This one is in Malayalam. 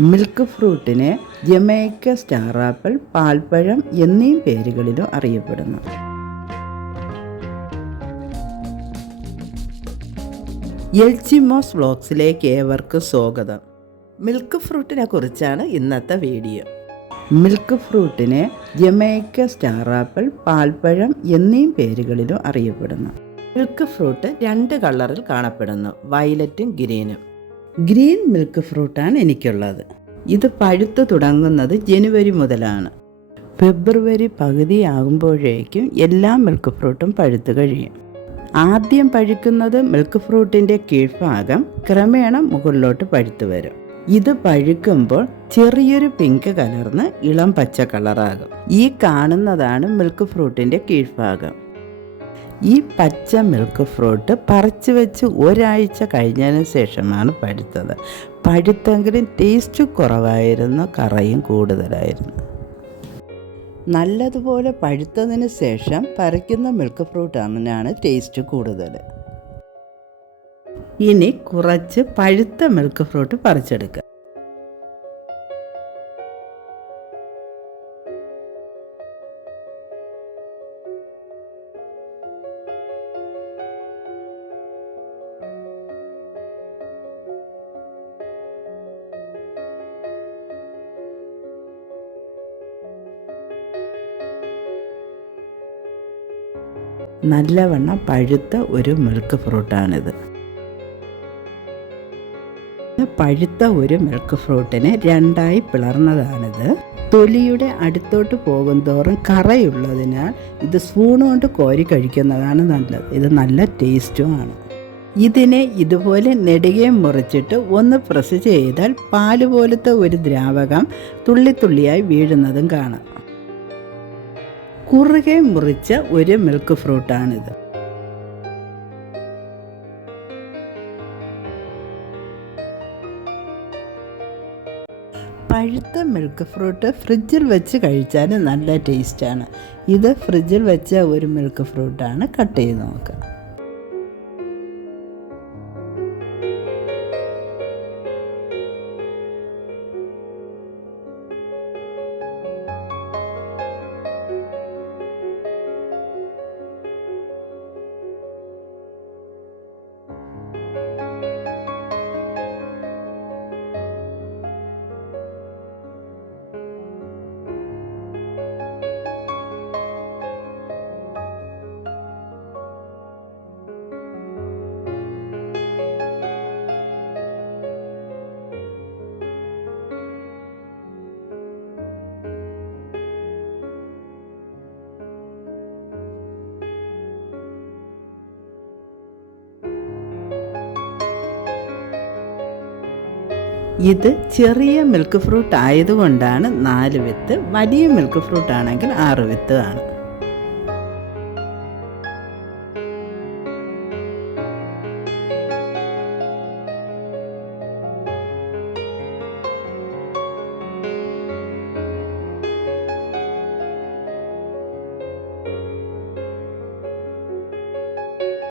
മിൽക്ക് ഫ്രൂട്ടിനെ ജമൈക്ക സ്റ്റാർ ആപ്പിൾ പാൽപ്പഴം എന്നീ പേരുകളിലും അറിയപ്പെടുന്നു. എൽച്ചിമോസ് വ്ളോഗ്സിലേക്ക് ഏവർക്കും സ്വാഗതം. മിൽക്ക് ഫ്രൂട്ടിനെ കുറിച്ചാണ് ഇന്നത്തെ വീഡിയോ. മിൽക്ക് ഫ്രൂട്ടിനെ ജമൈക്ക സ്റ്റാർ ആപ്പിൾ പാൽപ്പഴം എന്നീ പേരുകളിലും അറിയപ്പെടുന്നു. മിൽക്ക് ഫ്രൂട്ട് രണ്ട് കളറിൽ കാണപ്പെടുന്നു. വയലറ്റും ഗ്രീനും. ഗ്രീൻ മിൽക്ക് ഫ്രൂട്ടാണ് എനിക്കുള്ളത്. ഇത് പഴുത്തു തുടങ്ങുന്നത് ജനുവരി മുതലാണ്. ഫെബ്രുവരി പകുതിയാകുമ്പോഴേക്കും എല്ലാ മിൽക്ക് ഫ്രൂട്ടും പഴുത്തു കഴിയും. ആദ്യം പഴുക്കുന്നത് മിൽക്ക് ഫ്രൂട്ടിന്റെ കീഴ്ഭാഗം ക്രമേണ മുകളിലോട്ട് പഴുത്തു വരും. ഇത് പഴുക്കുമ്പോൾ ചെറിയൊരു പിങ്ക് കലർന്ന് ഇളം പച്ച കളറാകും. ഈ കാണുന്നതാണ് മിൽക്ക് ഫ്രൂട്ടിന്റെ കീഴ്ഭാഗം. ഈ പച്ച മിൽക്ക് ഫ്രൂട്ട് പറിച്ച് വെച്ച് ഒരാഴ്ച കഴിഞ്ഞതിന് ശേഷമാണ് പഴുത്തത്. പഴുത്തെങ്കിലും ടേസ്റ്റ് കുറവായിരുന്നു കറയും കൂടുതലായിരുന്നു. നല്ലതുപോലെ പഴുത്തതിന് ശേഷം പറിക്കുന്ന മിൽക്ക് ഫ്രൂട്ട് ഫ്രൂട്ടാണ് ടേസ്റ്റ് കൂടുതൽ. ഇനി കുറച്ച് പഴുത്ത മിൽക്ക് ഫ്രൂട്ട് പറിച്ചെടുക്കുക. നല്ലവണ്ണം പഴുത്ത ഒരു മിൽക്ക് ഫ്രൂട്ടാണിത് പഴുത്ത ഒരു മിൽക്ക് ഫ്രൂട്ടിനെ രണ്ടായി പിളർന്നതാണിത്. തൊലിയുടെ അടുത്തോട്ട് പോകും തോറും കറയുള്ളതിനാൽ ഇത് സ്പൂൺ കൊണ്ട് കോരി കഴിക്കുന്നതാണ് നല്ലത്. ഇത് നല്ല ടേസ്റ്റുമാണ് ഇതിനെ ഇതുപോലെ നെടുകെ മുറിച്ചിട്ട് ഒന്ന് പ്രസ് ചെയ്താൽ പാൽ പോലത്തെ ഒരു ദ്രാവകം തുള്ളിത്തുള്ളിയായി വീഴുന്നതും കാണാം. കുറുകെ മുറിച്ച ഒരു മിൽക്ക് ഫ്രൂട്ടാണിത് പഴുത്ത മിൽക്ക് ഫ്രൂട്ട് ഫ്രിഡ്ജിൽ വെച്ച് കഴിച്ചാൽ നല്ല ടേസ്റ്റാണ് ഇത് ഫ്രിഡ്ജിൽ വെച്ച ഒരു മിൽക്ക് ഫ്രൂട്ടാണ് കട്ട് ചെയ്ത് നോക്കുക ഇത് ചെറിയ മിൽക്ക് ഫ്രൂട്ട് ആയതുകൊണ്ടാണ് നാല് വിത്ത് വലിയ മിൽക്ക് ഫ്രൂട്ട് ആണെങ്കിൽ ആറ് വിത്ത് ആണ്.